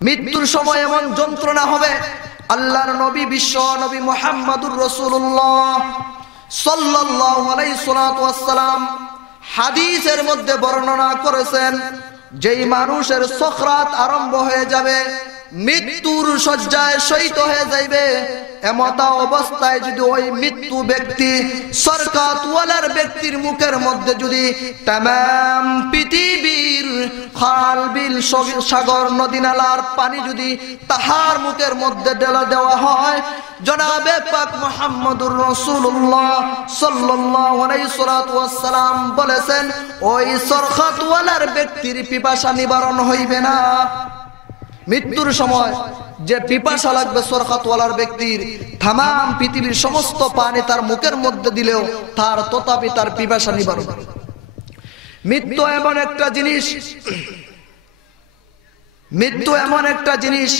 মৃত্যুর সময় এমন যন্ত্রণা হবে, আল্লাহর নবী বিশ্ব নবী মুহাম্মদুর রাসূলুল্লাহ সাল্লাল্লাহু আলাইহি ওয়াসাল্লাম হাদিসের মধ্যে বর্ণনা করেছেন, যেই মানুষের সকরাত আরম্ভ হয়ে যাবে, মৃত্যুর শয্যায় শয়িত হয়ে যাইবে, এমতা অবস্থায় যদি ওই মৃত্যু ব্যক্তি সরকাতওয়ালার ব্যক্তির মুখের মধ্যে যদি তামাম পৃথিবীর খাল বিল সাগর নদী নালার পানি যদি তাহার মুখের মধ্যে ঢেলে দেওয়া হয়, জনাবে পাক মুহাম্মদুর রাসূলুল্লাহ সাল্লাল্লাহু আলাইহি ওয়াসাল্লাম বলেছেন, ওই সরকাতওয়ালার ব্যক্তির পিপাসা নিবারণ হইবে না। মৃত্যুর সময় যে পিপাসা লাগবে সরকাতওয়ালার ব্যক্তির, তামাম পৃথিবীর সমস্ত পানি তার মুখের মধ্যে দিলেও তার তথাপি তার পিপাসা নিবারণ। মৃত্যু এমন একটা জিনিস, মৃত্যু এমন একটা জিনিস,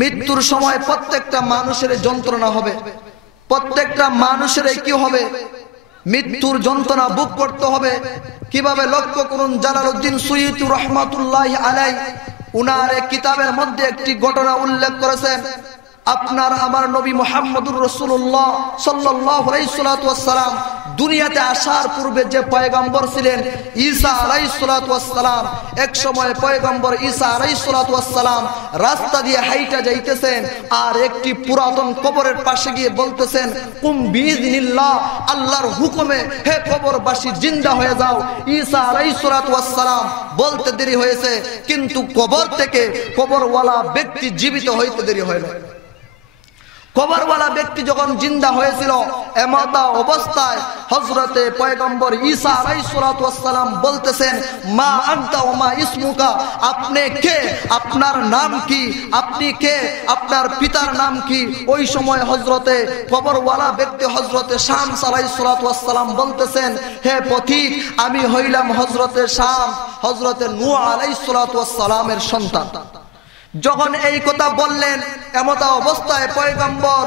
মৃত্যুর সময় প্রত্যেকটা মানুষের যন্ত্রণা হবে, প্রত্যেকটা মানুষের কি হবে, মৃত্যুর যন্ত্রণা ভোগ করতে হবে। কিভাবে লক্ষ্য করুন, জালালউদ্দিন সুয়ুতী রাহমাতুল্লাহি আলাইহি উনার কিতাবের মধ্যে একটি ঘটনা উল্লেখ করেছেন। আপনার আমার নবী মুহাম্মদুর রাসূলুল্লাহ সাল্লাল্লাহু আলাইহি ওয়াসাল্লাম দুনিয়াতে আসার পূর্বে যে পয়গম্বর ছিলেন ঈসা আলাইহিস সালাম, এক সময় পয়গম্বর ঈসা আলাইহিস সালাম রাস্তা দিয়ে হাইটা যাইতেছেন, আর একটি পুরাতন কবরের পাশে গিয়ে বলতেছেন, কুম বিইযনিল্লাহ, আল্লাহর হুকুমে হে কবরবাসী জিন্দা হয়ে যাও। ঈসা আলাইহিস সালাম বলতে দেরি হয়েছে, কিন্তু কবর থেকে কবরওয়ালা ব্যক্তি জীবিত হইতে দেরি হয় না। কবরওয়ালা ব্যক্তি যখন জিন্দা হয়েছিল, এমতা অবস্থায় হযরতে পয়গম্বর ঈসা আলাইহিস সালাম বলতেছেন, মা আনতা ওয়া মা ইসমুকা, আপনি কে, আপনার নাম কি, আপনি কে, আপনার পিতার নাম কি? ওই সময় হযরতে কবরওয়ালা ব্যক্তি হযরতে শামস আলাইহিস সালাম বলতেছেন, হে পথিক, আমি হইলাম হযরতে শামস, হযরতে নূহ আলাইহিস সালামের সন্তান। যখন এই কথা বললেন, এমতা অবস্থায় পয়গম্বর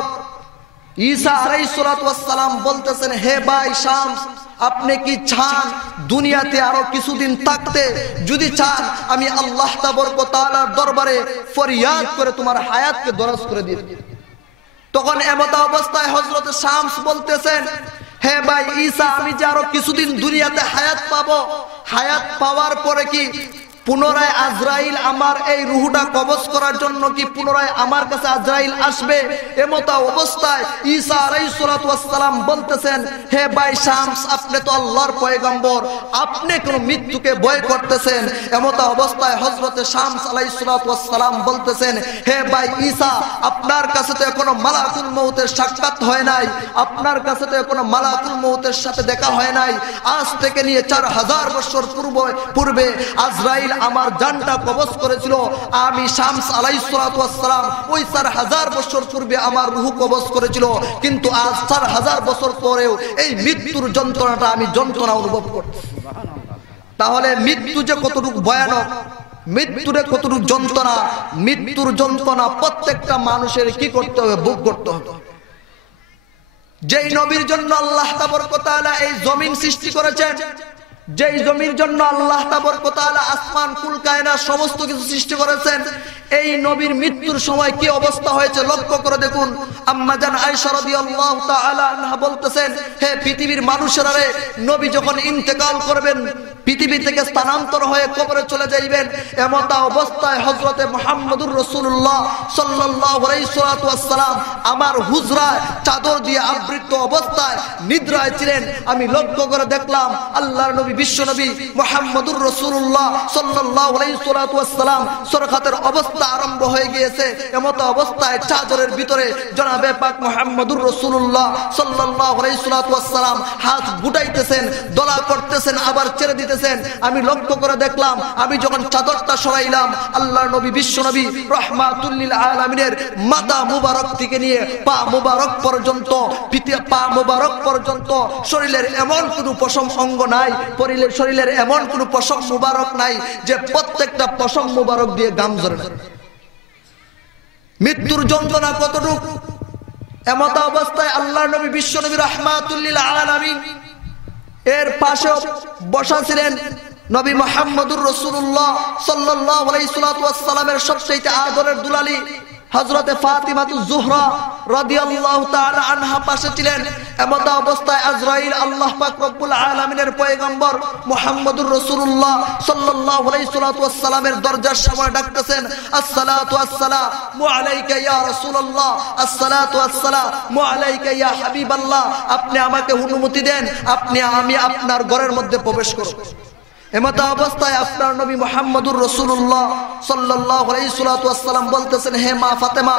ঈসা আলাইহিস সালাম বলতেছেন, হে ভাই শামস, আপনি কি চান দুনিয়াতে আরো কিছুদিন থাকতে? যদি চান আমি আল্লাহ তাবারক ওয়া তাআলার দরবারে ফরিয়াদ করে তোমার হায়াতকে দরাজ করে দিই। তখন এমতা অবস্থায় হযরত শামস বলতেছেন, হে ভাই ঈসা, আমি যে আরো কিছুদিন দুনিয়াতে হায়াত পাবো, হায়াত পাওয়ার পরে কি পুনরায় আজরাইল আমার এই রূহটা কবজ করার জন্য কি পুনরায় আমার কাছে আজরাইল আসবে? এমতা অবস্থায় ঈসা আলাইহিস সালাম বলতেছেন, হে ভাই শামস, আপনি তো আল্লাহর পয়গম্বর, আপনি কোন মৃত্যুকে ভয় করতেছেন? এমতা অবস্থায় হযরতে শামস আলাইহিস সালাম বলতেছেন, হে ভাই ঈসা, আপনার কাছে তো এখনো মালাকুল মউতের সাক্ষাৎ হয় নাই, আপনার কাছে তো এখনো মালাকুল মউতের সাথে দেখা হয় নাই। আজ থেকে নিয়ে 4000 বছর পূর্বে আজরাইল আমার জানটা কবজ করেছিল, আমি শামস আলাইহিস সালাম ওই 4000 বছর পূর্বে আমার রূহ কবজ করেছিল, কিন্তু আজ 4000 বছর পরেও এই মৃত্যুর যন্ত্রণাটা আমি যন্ত্রণা অনুভব করছি। তাহলে মৃত্যু যে কতটুকু ভয়ানক, মৃত্যুরে কতটুকু যন্ত্রণা, মৃত্যুর যন্ত্রণা প্রত্যেকটা মানুষের কি করতে হবে, ভোগ করতে হবে। যেই নবীর জন্য আল্লাহ তাবারক ওয়া তাআলা এই জমিন সৃষ্টি করেছেন, যেই জমির জন্য আল্লাহ তাবারক ওয়া তাআলা আসমান কুল কায়নাত সমস্ত কিছু সৃষ্টি করেছেন, এই নবীর মৃত্যুর সময় কি অবস্থা হয়েছে লক্ষ্য করে দেখুন। আম্মা জান আয়েশা রাদিয়াল্লাহু তাআলা আনহা বলতেছেন, হে পৃথিবীর মানুষেরা রে, নবী যখন ইন্তেকাল করবেন, পৃথিবী থেকে স্থানান্তর হয়ে কবরে চলে যাইবেন, এমতা অবস্থায় হযরতে মুহাম্মদুর রাসূলুল্লাহ সাল্লাল্লাহু আলাইহি ওয়াসাল্লাম আমার হুজরায় চাদর দিয়ে আবৃত অবস্থায় নিদ্রায় ছিলেন। আমি লক্ষ্য করে দেখলাম আল্লাহর নবী বিশ্বনবী মুহাম্মদুর রাসূলুল্লাহ সাল্লাল্লাহু আলাইহি ওয়াসাল্লাম সরকাতের অবস্থা আরম্ভ হয়ে গিয়েছে। এমত অবস্থায় চাদরের ভিতরে জনাবে পাক মুহাম্মদুর রাসূলুল্লাহ সাল্লাল্লাহু আলাইহি ওয়াসাল্লাম হাত গুটাইতেছেন, দলা করতেছেন, আবার ছেড়ে দিতেছেন। আমি লক্ষ্য করে দেখলাম, আমি যখন চাদরটা সরাইলাম, আল্লাহর নবী বিশ্বনবী রাহমাতুল লিল আলামিনের মাথা মুবারক থেকে নিয়ে পা মুবারক পর্যন্ত, পা মুবারক পর্যন্ত শরীরের এমন কোনো পশম অঙ্গ নাই, শরীরের এমন কোনো পশম মুবারক নাই যে প্রত্যেকটা পশম মুবারক দিয়ে গাম ঝরে না। মৃত্যুর যন্ত্রণা কতটুকু! এমত অবস্থায় আল্লাহর নবী বিশ্বনবী রাহমাতুল লিল আলামিন এর পাশে বসা ছিলেন নবী মুহাম্মদুর রাসূলুল্লাহ সাল্লাল্লাহু আলাইহি ওয়াসাল্লামের সবচেয়ে আদরের দুলালি হযরতে ফাতিমাতুজ জোহরা রাদিয়াল্লাহু তাআলা আনহা পাশে ছিলেন। এমত অবস্থায় আজরাইল আল্লাহ পাক রব্বুল আলামিনের পয়গম্বর মুহাম্মদুর রাসূলুল্লাহ সাল্লাল্লাহু আলাইহি ওয়াসাল্লামের দরজার সামনে ডাকতেছেন, আসসালাতু আসসালামু আলাইকা ইয়া রাসূলুল্লাহ, আসসালাতু আসসালামু আলাইকা ইয়া হাবিবাল্লাহ, আপনি আমাকে অনুমতি দেন, আমি আপনার ঘরের মধ্যে প্রবেশ করব। এমত অবস্থায় আপনার নবী মুহাম্মদুর রাসূলুল্লাহ সাল্লাল্লাহু আলাইহি ওয়াসাল্লাম বলতেছেন, হে মা ফাতেমা,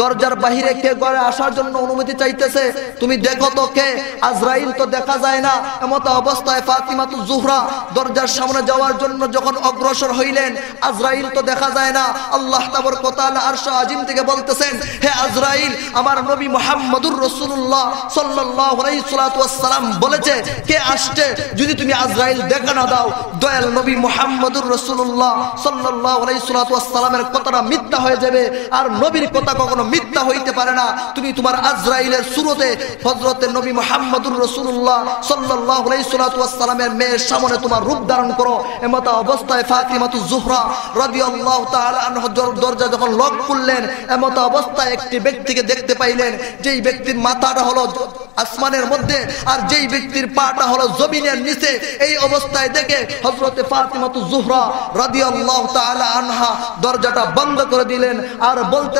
দরজার বাহিরে কে ঘরে আসার জন্য অনুমতি চাইতেছে, তুমি দেখো তো কে, আজরাইল তো দেখা যায় না। এমত অবস্থায় ফাতিমাতুজ জোহরা দরজার সামনে যাওয়ার জন্য যখন অগ্রসর হইলেন, আজরাইল তো দেখা যায় না। আল্লাহ তাবারক ওয়া তাআলা আরশ আজিম থেকে বলতেছেন, হে আজরাইল, আমার নবী মুহাম্মদুর রাসূলুল্লাহ সাল্লাল্লাহু আলাইহি ওয়াসাল্লাম বলেছে কে আসছে, যদি তুমি আজরাইল দেখা না দাও, দয়াল নবী মুহাম্মদুর রাসূলুল্লাহ সাল্লাল্লাহু আলাইহি ওয়াসাল্লামের কথাটা মিথ্যা হয়ে যাবে, আর নবীর কথা কখনো মিথ্যা হইতে পারে না। তুমি তোমার আজরাইলের সুরতে হযরতে নবী মুহাম্মদুর রাসূলুল্লাহ সাল্লাল্লাহু আলাইহি ওয়াসাল্লামের মেয়ের সামনে তোমার রূপ ধারণ করো। এমত অবস্থায় ফাতিমাতুজ জোহরা রাদিয়াল্লাহু তাআলা আনহা দরজা যখন লক করলেন, এমত অবস্থায় একটি ব্যক্তিকে দেখতে পাইলেন, যেই ব্যক্তির মাথাটা হলো আসমানের মধ্যে আর যেই ব্যক্তির পাটা হলো জমিনের নিচে। এই অবস্থায় দেখে হযরতে ফাতিমাতুজ জোহরা রাদিয়াল্লাহু তাআলা আনহা দরজাটা বন্ধ করে দিলেন আর বলতে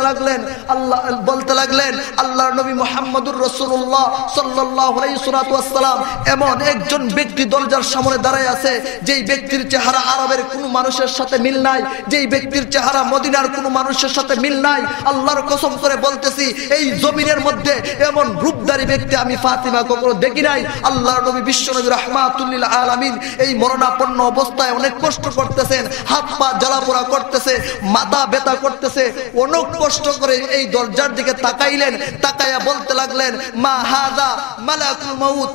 লাগলেন আল্লাহর নবী মুহাম্মদুর রাসূলুল্লাহ সাল্লাল্লাহু আলাইহি ওয়াসাল্লাম এমন একজন ব্যক্তি দরজার সামনে দাঁড়ায় আছে, যেই ব্যক্তির চেহারা আরবের কোনো মানুষের সাথে মিল নাই, যেই ব্যক্তির চেহারা মদিনার কোনো মানুষের সাথে মিল নাই। আল্লাহর কসম করে বলতেছি, এই জমিনের মধ্যে এমন রূপধারী ব্যক্তি আমি ফাতিমা কখনো দেখি নাই। আল্লাহর নবী বিশ্বনবী রাহমাতুল লিল আলামিন এই মরণাপন্ন অবস্থায় অনেক কষ্ট করতেছেন, হাত পা জ্বালাপোড়া করতেছে, মাথা ব্যথা করতেছে, অনেক কষ্ট করে এই দরজার দিকে তাকাইলেন, তাকায়া বলতে লাগলেন, মা হাযা মালাকুল মাউত,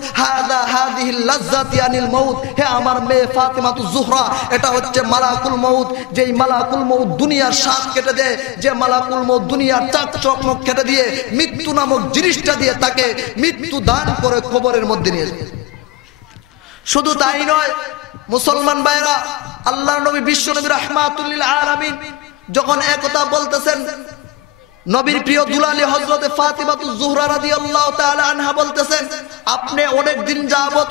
হাদিহিল লাজ্জাতি আনিল মাউত, হে আমার মেয়ে ফাতিমাতুজ জোহরা, এটা হচ্ছে মালাকুল মাউত, যেই মালাকুল মাউত দুনিয়ার স্বাদ কেটে দেয়, যে মালাকুল মাউত দুনিয়ার চাক চকমক কেটে দিয়ে মৃত্যু নামক জিনিসটা দিয়ে তাকে মৃত্যু দান করে কবরের মধ্যে নিয়ে যায়। শুধু তাই নয় মুসলমান ভাইরা, আল্লাহর নবী বিশ্বনবী রাহমাতুল লিল আলামিন যখন একথা বলতেছেন, নবীর প্রিয় দুলালি হযরতে ফাতিমাতুজ জোহরা রাদিয়াল্লাহু তাআলা আনহা বলতেছেন, আপনি অনেক দিন যাবত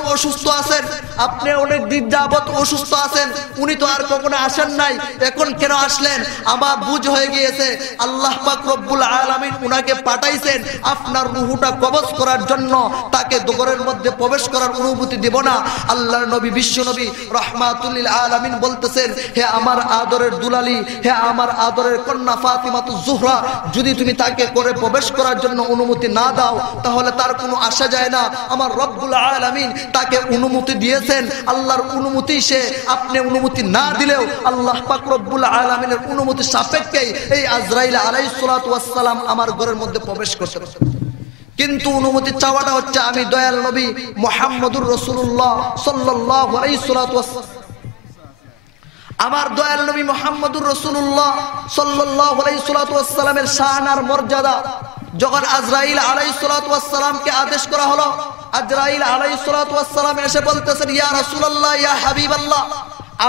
অসুস্থ আছেন, উনি তো আর কখনো আসেন নাই, এখন কেন আসলেন? আমার বুঝ হয়ে গিয়েছে, আল্লাহ পাক রব্বুল আলামিন উনাকে পাঠাইছেন আপনার রূহটা কবজ করার জন্য, তাকে দোগরের মধ্যে প্রবেশ করার অনুমতি দেব না। আল্লাহর নবী বিশ্বনবী রাহমাতুল লিল আলামিন বলতেছেন, হে আমার আদরের দুলালি, হে আমার আদরের কন্যা ফাতিমাতুজ জোহরা, যদি তুমি তাকে করে প্রবেশ করার জন্য অনুমতি না দাও, তাহলে তার কোনো আশা যায় না। আমার রব্বুল আলামিন তাকে অনুমতি দিয়েছেন, আল্লাহর অনুমতি সে, আপনি অনুমতি না দিলেও আল্লাহ পাক রব্বুল আলামিনের অনুমতি সাপেক্ষেই এই আজরাইল আলাইহিস সালাতু ওয়াস সালাম আমার ঘরের মধ্যে প্রবেশ করতে পারে। কিন্তু অনুমতি চাওয়াটা হচ্ছে আমি দয়াল নবী মুহাম্মদুর রাসূলুল্লাহ সাল্লাল্লাহু আলাইহি ওয়াসাল্লাম, আমার দয়াল নবী মুহাম্মদুর রাসূলুল্লাহ সাল্লাল্লাহু আলাইহি ওয়াসাল্লামের শান আর মর্যাদা যখন আজরাইল আলাইহিস সালাতু ওয়াস সালামকে আদেশ করা হলো, আজরাইল আলাইহিস সালাতু ওয়াস সালাম এসে বলতেছেন, ইয়া রাসূলুল্লাহ, ইয়া হাবিবাল্লাহ,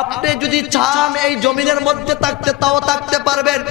আপনি যদি চান এই জমিনের মধ্যে থাকতে তাও থাকতে পারবেন,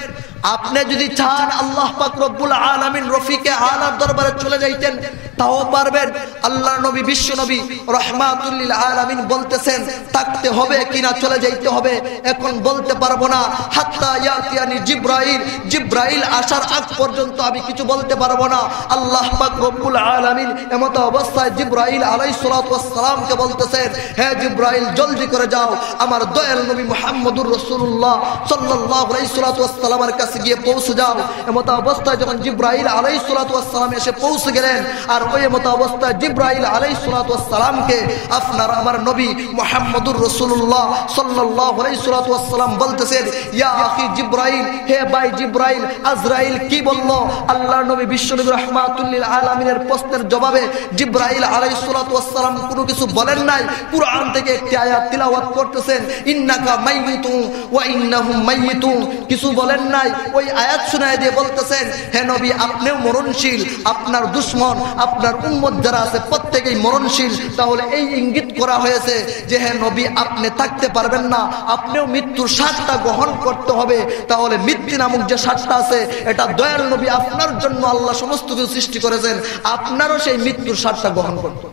আপনি যদি চান আল্লাহ পাক রব্বুল আলামিন রফিকে আলার দরবারে চলে যাইতেন তাও পারবেন। আল্লাহর নবী বিশ্ব নবী রাহমাতুল লিল আলামিন বলতেছেন, থাকতে হবে কিনা চলে যাইতে হবে এখন বলতে পারবো না, হাত্তা ইয়াতিয়ানি জিবরাইল, জিবরাইল আসার আগ পর্যন্ত আমি কিছু বলতে পারবো না। আল্লাহ পাক রব্বুল আলামিন এমত অবস্থায় জিবরাইল আলাইহিস সালাতু ওয়াস সালামকে বলতেছেন, হে জিবরাইল, জলদি করে যাও, আমার দয়াল নবী মুহাম্মদুর রাসূলুল্লাহ সাল্লাল্লাহু আলাইহি ওয়াস সাল্লামের কাছে গিয়ে পৌঁছে যাও। এমত অবস্থায় যখন জিবরাইল আলাইহিস সালাতু ওয়াস সালাম এসে পৌঁছে গেলেন, আর ওই মত অবস্থায় জিবরাইল আলাইহিস সালাতু ওয়াস সালামকে আপনার আমার নবী মুহাম্মদুর রাসূলুল্লাহ সাল্লাল্লাহু আলাইহি ওয়াস সালাম বলতেছেন, ইয়া আখি জিবরাইল, হে ভাই জিবরাইল, আজরাইল কি বলল? আল্লাহর নবী বিশ্বনবী রাহমাতুল লিল আলামিনের প্রশ্নের জবাবে জিবরাইল আলাইহিস সালাতু ওয়াস সালাম কোনো কিছু বলেন নাই, কুরআন থেকে একটি আয়াত তিলাওয়াত করতেছেন, ইন্নাকা মাইয়িতুন ওয়া ইন্নাহুম মাইয়িতুন, কিছু বলেন নাই, ওই আয়াত শোনায় দিয়ে বলতেছেন, হে নবী আপনিও মরণশীল, আপনার দুশমন আপনার উম্মত যারা আছে প্রত্যেকেই মরণশীল। তাহলে এই ইঙ্গিত করা হয়েছে যে হে নবী আপনি থাকতে পারবেন না, আপনিও মৃত্যুর স্বাদটা গ্রহণ করতে হবে। তাহলে মৃত্যু নামক যে স্বাদটা আছে এটা দয়াল নবী আপনার জন্য আল্লাহ সমস্ত কিছু সৃষ্টি করেছেন, আপনারও সেই মৃত্যুর স্বাদটা গ্রহণ করতে।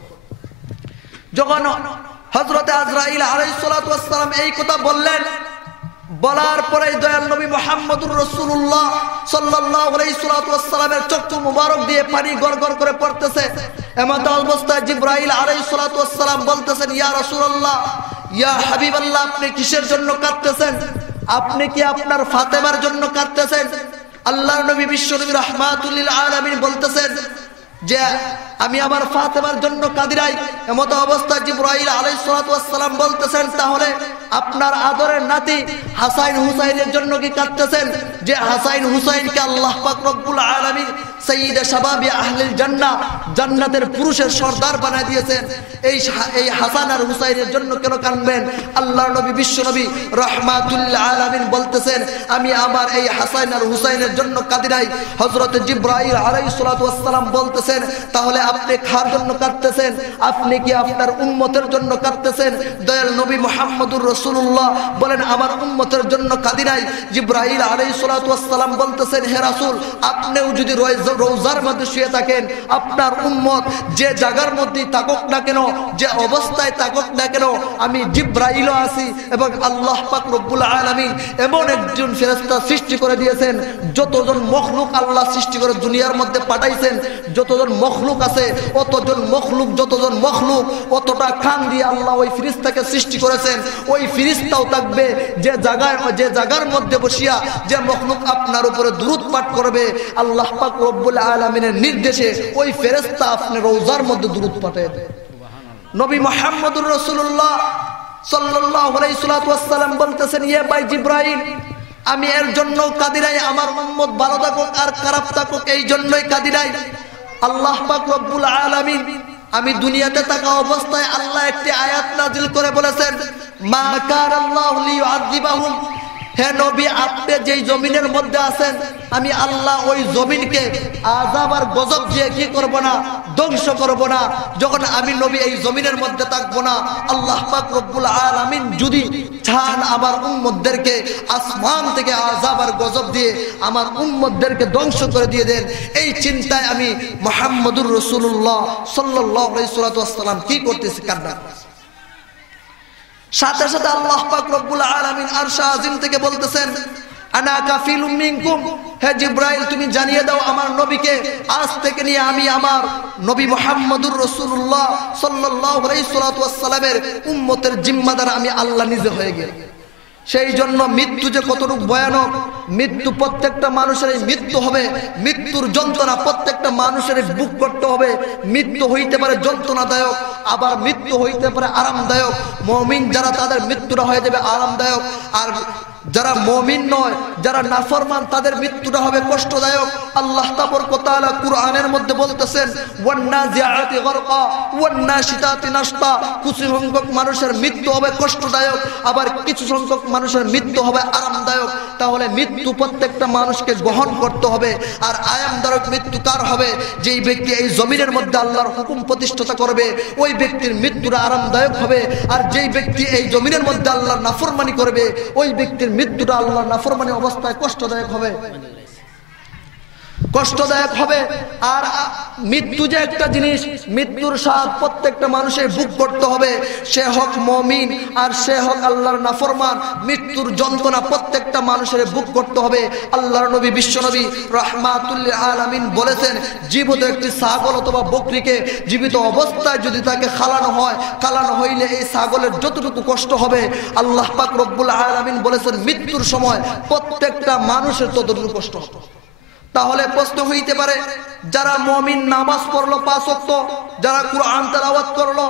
যখন হযরতে আজরাইল আলাইহিস সালাতু ওয়াস সালাম এই কথা বললেন, বলার পরে দয়াল নবী মুহাম্মদুর রাসূলুল্লাহ সাল্লাল্লাহু আলাইহি ওয়াস সাল্লামের চক্ষু মুবারক দিয়ে পানি গড়গড় করে পড়তেছে। এমত অবস্থায় জিবরাইল আলাইহিস ওয়াস সালাম বলতেছেন, ইয়া রাসূলুল্লাহ, ইয়া হাবিবাল্লাহ, আপনি কিসের জন্য কাঁদতেছেন? আপনি কি আপনার ফাতেমার জন্য কাঁদতেছেন? আল্লাহর নবী বিশ্বনবী রাহমাতুল লিল আলামিন বলতেছেন যে আমি আমার ফাতেমার জন্য কাঁদি নাই। এমত অবস্থায় জিবরাইল আলাইহিস ওয়াস সালাম বলতেছেন, তাহলে আপনার আদরের নাতি হাসান হুসাইনের জন্য কি কাঁদতেছেন? যে হাসান হুসাইনকে আল্লাহ পাক রব্বুল আলামিন সাইয়্যিদে শাবাবি আহলিল জান্নাহ, জান্নাতের পুরুষের সর্দার বানায় দিয়েছেন, এই হাসান আর হুসাইনের জন্য কেন কাঁদবেন? আল্লাহর নবী বিশ্বনবী রাহমাতুল লিল আলামিন বলতেছেন, আমি আমার এই হাসান আর হুসাইনের জন্য কাঁদি নাই। হযরত জিবরাইল আলাইহিস ওয়াস সালাম বলতেছেন, তাহলে আপনি কার জন্য কাঁদতেছেন? আপনি কি আপনার উম্মতের জন্য কাঁদতেছেন? দয়াল নবী মুহাম্মদুর রাসূলুল্লাহ বলেন, আমার উম্মতের জন্য কাঁদি নাই। জিবরাইল আলাইহিস ওয়াস সালাম বলতেছেন, হে রাসূল, আপনিও যদি রওজার মধ্যে শুয়ে থাকেন, আপনার উম্মত যে জায়গার মধ্যেই থাকুক না কেন, যে অবস্থায় থাকুক না কেন, আমি জিবরাইলও আছি এবং আল্লাহ পাক রব্বুল আলামিন এমন একজন ফেরেশতা সৃষ্টি করে দিয়েছেন, যতজন মখলুক আল্লাহ সৃষ্টি করে দুনিয়ার মধ্যে পাঠাইছেন, যতজন মখলুক আছে অতজন মখলুক, যতজন মখলুক অতটা খান দিয়ে আল্লাহ ওই ফেরেশতাকে সৃষ্টি করেছেন। ওই ফেরেশতাও থাকবে যে জায়গার মধ্যে বসিয়া যে মখলুক আপনার উপরে দুরূদ পাঠ করবে, আল্লাহ পাক রব্বুল আলামিনের নির্দেশে ওই ফেরেশতা আপনার রওজার মধ্যে দুরূদ পাঠায় দেয়। নবী মুহাম্মদুর রাসূলুল্লাহ সাল্লাল্লাহু আলাইহি ওয়াস সাল্লাম বলতেছেন, ইয়া ভাই জিবরাইল, আমি এর জন্য কাঁদি নাই, আমার উম্মত ভালো থাকুক আর খারাপ থাকুক এই জন্যই কাঁদি নাই। আল্লাহ পাক রব্বুল আলামিন আমি দুনিয়াতে থাকা অবস্থায় আল্লাহ একটি আয়াত নাযিল করে বলেছেন, মা কানাল্লাহু লিয়ুআযিবাহুম, হে নবী আপনি যেই জমিনের মধ্যে আছেন আমি আল্লাহ ওই জমিনকে আযাব আর গজব দিয়ে কি করব না, ধ্বংস করব না। যখন আমি নবী এই জমিনের মধ্যে থাকবো না, আল্লাহ পাক রব্বুল আলামিন যদি চান আমার উম্মতদেরকে আসমান থেকে আযাব আর গজব দিয়ে আমার উম্মতদেরকে ধ্বংস করে দিয়ে দেন, এই চিন্তায় আমি মুহাম্মদুর রাসূলুল্লাহ সাল্লাল্লাহু আলাইহি ওয়াসাল্লাম কি করতেছি, কান্না। সাথে সাথে আল্লাহ পাক রব্বুল আলামিন আরশ আজিম থেকে বলতেছেন, আনা কাফিলুম মিনকুম, হে জিবরাইল তুমি জানিয়ে দাও আমার নবীকে, আজ থেকে নিয়ে আমি আমার নবী মুহাম্মদুর রাসূলুল্লাহ সাল্লাল্লাহু আলাইহি ওয়াসাল্লামের উম্মতের জিম্মাদার আমি আল্লাহ নিজে হয়ে গেলাম। সেই জন্য মৃত্যু যে কতটুকু ভয়ানক, মৃত্যু প্রত্যেকটা মানুষের মৃত্যু হবে, মৃত্যুর যন্ত্রণা প্রত্যেকটা মানুষের বুক করতে হবে। মৃত্যু হইতে পারে যন্ত্রণাদায়ক, আবার মৃত্যু হইতে পারে আরামদায়ক। মুমিন যারা তাদের মৃত্যুটা হয়ে যাবে আরামদায়ক, আর যারা মুমিন নয়, যারা নাফরমান তাদের মৃত্যুটা হবে কষ্টদায়ক। আল্লাহ তাবারক ওয়া তাআলা কুরআনের মধ্যে বলতেছেন, ওয়ান নাজিআতি গরকা ওয়ান নাশিতাতি নাশতা, কিছু সংখ্যক মানুষের মৃত্যু হবে কষ্টদায়ক, আবার কিছু সংখ্যক মানুষের মৃত্যু হবে আরামদায়ক। তাহলে মৃত্যু প্রত্যেকটা মানুষকে গ্রহণ করতে হবে। আর আরামদায়ক মৃত্যু কার হবে? যেই ব্যক্তি এই জমিনের মধ্যে আল্লাহর হুকুম প্রতিষ্ঠাতা করবে, ওই ব্যক্তির মৃত্যুটা আরামদায়ক হবে। আর যেই ব্যক্তি এই জমিনের মধ্যে আল্লাহর নাফরমানি করবে, ওই ব্যক্তির মৃত্যুটা আল্লাহর নাফরমানি অবস্থায় কষ্টদায়ক হবে, কষ্টদায়ক হবে। আর মৃত্যু যে একটা জিনিস, মৃত্যুর স্বাদ প্রত্যেকটা মানুষের বুক করতে হবে, সে হোক মুমিন আর সে হোক আল্লাহর নাফরমান। মৃত্যুর যন্ত্রণা প্রত্যেকটা মানুষের বুক করতে হবে। আল্লাহর নবী বিশ্বনবী রাহমাতুল লিল আলামিন বলেছেন, জীবিত একটি ছাগল অথবা বকরিকে জীবিত অবস্থায় যদি তাকে খালানো হয়, খালানো হইলে এই ছাগলের যতটুকু কষ্ট হবে, আল্লাহ পাক রব্বুল আলামিন বলেছেন মৃত্যুর সময় প্রত্যেকটা মানুষের ততটুকু কষ্ট হবে। তাহলে প্রশ্ন হইতে পারে, যারা মুমিন নামাজ পড়লো 5 ওয়াক্ত, যারা কোরআন তেলাওয়াত করলো,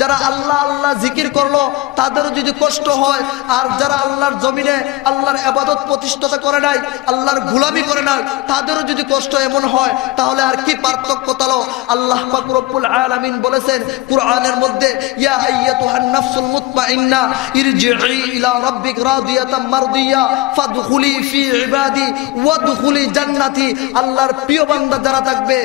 যারা আল্লাহ আল্লাহ জিকির করলো, তাদেরও যদি কষ্ট হয়, আর যারা আল্লাহর জমিনে আল্লাহর ইবাদত প্রতিষ্ঠাতা করে নাই, আল্লাহর গোলামি করে নাই, তাদেরও যদি কষ্ট এমন হয়, তাহলে আর কি পার্থক্য তালো? আল্লাহ পাক রব্বুল আলামিন বলেছেন কোরআনের মধ্যে, ইয়া আইয়াতুহান নাফসুল মুতমাইন্না ইরজিই ইলা রাব্বিক রাদিয়াতাম মারদিয়া ফাদখুলি ফি ইবাদি ওয়াদখুলি জান্নাতি। আল্লাহর প্রিয় বান্দা যারা থাকবে,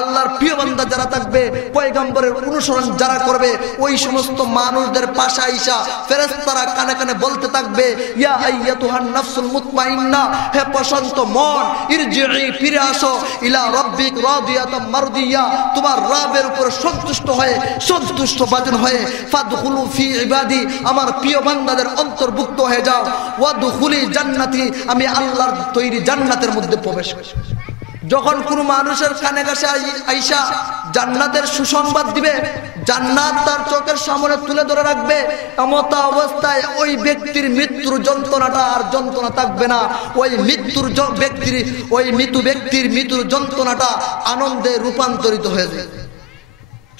আল্লাহর প্রিয় বান্দা যারা থাকবে, পয়গম্বরের অনুসরণ যারা করবে, ওই সমস্ত মানুষদের পাশে আইসা ফেরেশতারা কানে কানে বলতে থাকবে, ইয়া আইয়াতুহান নাফসুল মুতমাইন্না, হে প্রশান্ত মন, ইরজিই ফিরে আসো, ইলা রাব্বিক রাদিয়াতাম মারদিয়া, তোমার রবের উপর সন্তুষ্ট হয়ে, সন্তুষ্ট বাজন হয়ে, ফাদখুলু ফি ইবাদি, আমার প্রিয় বান্দাদের অন্তর্ভুক্ত হয়ে যাও, ওয়াদখুলি জান্নাতি, আমি আল্লাহর তৈরি জান্নাতের মধ্যে প্রবেশ করি। যখন কোন মানুষের কানে কাছে আইসা জান্নাতের সুসংবাদ দিবে, জান্নাত তার চোখের সামনে তুলে ধরে রাখবে, এমত অবস্থায় ওই ব্যক্তির মৃত্যুর যন্ত্রণাটা আর যন্ত্রণা থাকবে না। ওই মৃত্যু ব্যক্তির মৃত্যুর যন্ত্রণাটা আনন্দে রূপান্তরিত হয়ে যায়।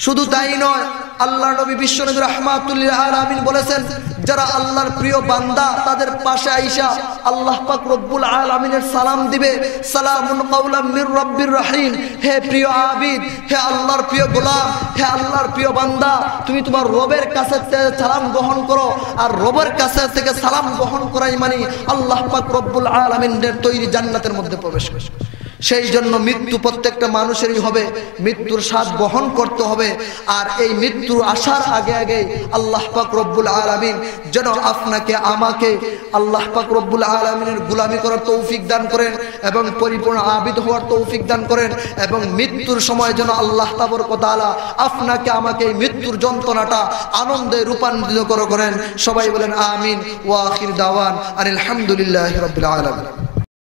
শুধু তাই নয়, আল্লাহ নবী বিশ্বনবী রাহমাতুল লিল আলামিন বলেছেন, যারা আল্লাহর প্রিয় বান্দা তাদের পাশে আইসা আল্লাহ পাক রব্বুল আলামিনের সালাম দিবে, সালামুন কাওলাম মির রাব্বির রহিম, হে প্রিয় আবিদ, হে আল্লাহর প্রিয় গোলাম, হে আল্লাহর প্রিয় বান্দা, তুমি তোমার রবের কাছে সালাম গ্রহণ করো। আর রবের কাছে থেকে সালাম গ্রহণ করাই মানে আল্লাহ পাক রব্বুল আলামিনের তৈরি জান্নাতের মধ্যে প্রবেশ করা। সেই জন্য মৃত্যু প্রত্যেকটা মানুষেরই হবে, মৃত্যুর স্বাদ বহন করতে হবে। আর এই মৃত্যু আসার আগে আগে আল্লাহ পাক রব্বুল আলামিন যেন আপনাকে আমাকে আল্লাহ পাক রব্বুল আলামিনের গোলামি করার তৌফিক দান করেন এবং পরিপূর্ণ আবিদ হওয়ার তৌফিক দান করেন, এবং মৃত্যুর সময় যেন আল্লাহ তাবারক ওয়া তাআলা আপনাকে আমাকে এই মৃত্যুর যন্ত্রণাটা আনন্দে রূপান্তরিত করেন। সবাই বলেন আমিন। ওয়া আখির দাওয়ান আলহামদুলিল্লাহি রাব্বিল আলামিন।